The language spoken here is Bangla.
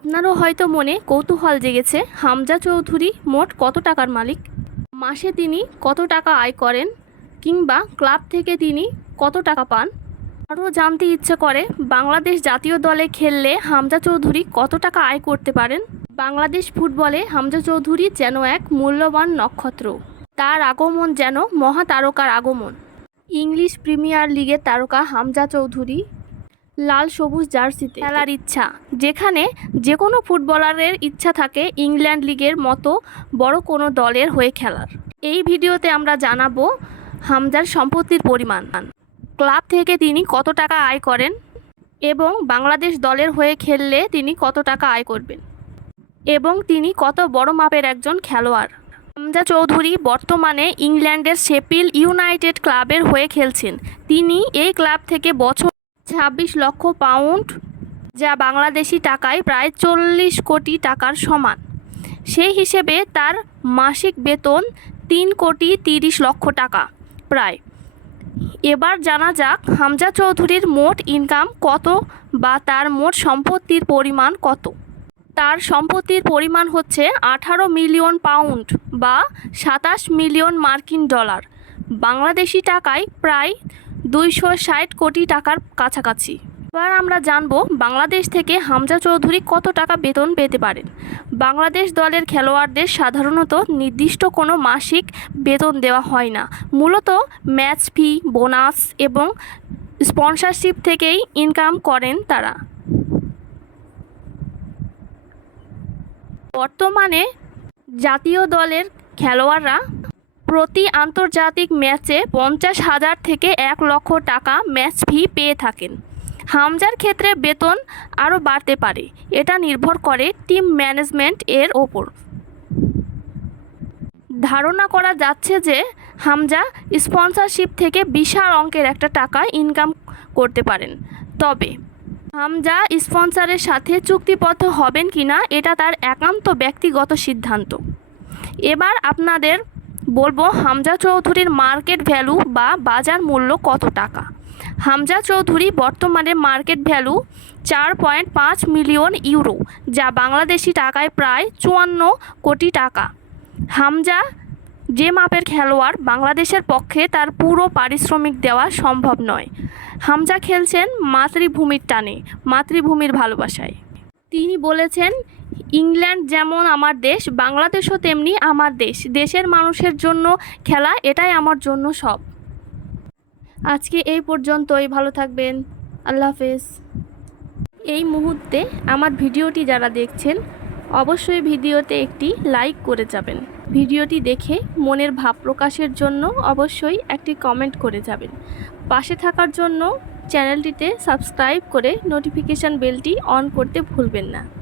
আপনারও হয়তো মনে কৌতূহল জেগেছে, হামজা চৌধুরী মোট কত টাকার মালিক? মাসে তিনি কত টাকা আয় করেন? কিংবা ক্লাব থেকে তিনি কত টাকা পান? আরও জানতে ইচ্ছে করে, বাংলাদেশ জাতীয় দলে খেললে হামজা চৌধুরী কত টাকা আয় করতে পারেন? বাংলাদেশ ফুটবলে হামজা চৌধুরী যেন এক মূল্যবান নক্ষত্র। তার আগমন যেন মহাতারকার আগমন। ইংলিশ প্রিমিয়ার লিগের তারকা হামজা চৌধুরী লাল সবুজ জার্সিতে। খেলার ইচ্ছা। যেখানে যে কোনো ফুটবলারের ইচ্ছা থাকে ইংল্যান্ড লিগের মতো বড় কোনো দলের হয়ে খেলার। এই ভিডিওতে আমরা জানাব হামজার সম্পত্তির পরিমাণ। ক্লাব থেকে তিনি কত টাকা আয় করেন এবং বাংলাদেশ দলের হয়ে খেললে তিনি কত টাকা আয় করবেন এবং তিনি কত বড় মাপের একজন খেলোয়াড়। হামজা চৌধুরী বর্তমানে ইংল্যান্ডের শেপিল ইউনাইটেড ক্লাবের হয়ে খেলছেন। তিনি এই ক্লাব থেকে বছর ছাব্বিশ লক্ষ পাউন্ড, যা বাংলাদেশি টাকায় প্রায় চল্লিশ কোটি টাকার সমান। সেই হিসেবে তার মাসিক বেতন তিন কোটি তিরিশ লক্ষ টাকা প্রায়। এবার জানা যাক হামজা চৌধুরীর মোট ইনকাম কত বা তার মোট সম্পত্তির পরিমাণ কত। তার সম্পত্তির পরিমাণ হচ্ছে আঠারো মিলিয়ন পাউন্ড বা সাতাশ মিলিয়ন মার্কিন ডলার। বাংলাদেশি টাকায় প্রায় দুইশো ষাট কোটি টাকার কাছাকাছি। এবার আমরা জানব বাংলাদেশ থেকে হামজা চৌধুরী কত টাকা বেতন পেতে পারেন। বাংলাদেশ দলের খেলোয়াড়দের সাধারণত নির্দিষ্ট কোনো মাসিক বেতন দেওয়া হয় না। মূলত ম্যাচ ফি, বোনাস এবং স্পন্সরশিপ থেকেই ইনকাম করেন তারা। বর্তমানে জাতীয় দলের খেলোয়াড়রা প্রতি আন্তর্জাতিক ম্যাচে পঞ্চাশ হাজার থেকে এক লক্ষ টাকা ম্যাচ ফি পেয়ে থাকেন। হামজার ক্ষেত্রে বেতন আরও বাড়তে পারে, এটা নির্ভর করে টিম ম্যানেজমেন্ট এর ওপর। ধারণা করা যাচ্ছে যে হামজা স্পন্সরশিপ থেকে বিশাল অঙ্কের একটা টাকা ইনকাম করতে পারেন। তবে হামজা স্পন্সরের সাথে চুক্তিবদ্ধ হবেন কিনা, এটা তার একান্ত ব্যক্তিগত সিদ্ধান্ত। এবার আপনাদের বলব হামজা চৌধুরীর মার্কেট ভ্যালু বা বাজার মূল্য কত টাকা? হামজা চৌধুরী বর্তমানে মার্কেট ভ্যালু চার পয়েন্ট পাঁচ মিলিয়ন ইউরো, যা বাংলাদেশি টাকায় প্রায় চুয়ান্ন কোটি টাকা। হামজা যে মাপের খেলোয়াড় বাংলাদেশের পক্ষে তার পুরো পারিশ্রমিক দেওয়া সম্ভব নয়। হামজা খেলছেন মাতৃভূমির টানে, মাতৃভূমির ভালোবাসায়। তিনি বলেছেন ইংল্যান্ড যেমন আমার দেশ, বাংলাদেশও তেমনি আমার দেশ। দেশের মানুষের জন্য খেলা এটাই আমার জন্য সব। আজকে এই পর্যন্তই, ভালো থাকবেন। আল্লাহ হাফেজ। এই মুহূর্তে আমার ভিডিওটি যারা দেখছেন, অবশ্যই ভিডিওতে একটি লাইক করে যাবেন। ভিডিওটি দেখে মনের ভাব প্রকাশের জন্য অবশ্যই একটি কমেন্ট করে যাবেন। পাশে থাকার জন্য চ্যানেলটিতে সাবস্ক্রাইব করে নোটিফিকেশান বেলটি অন করতে ভুলবেন না।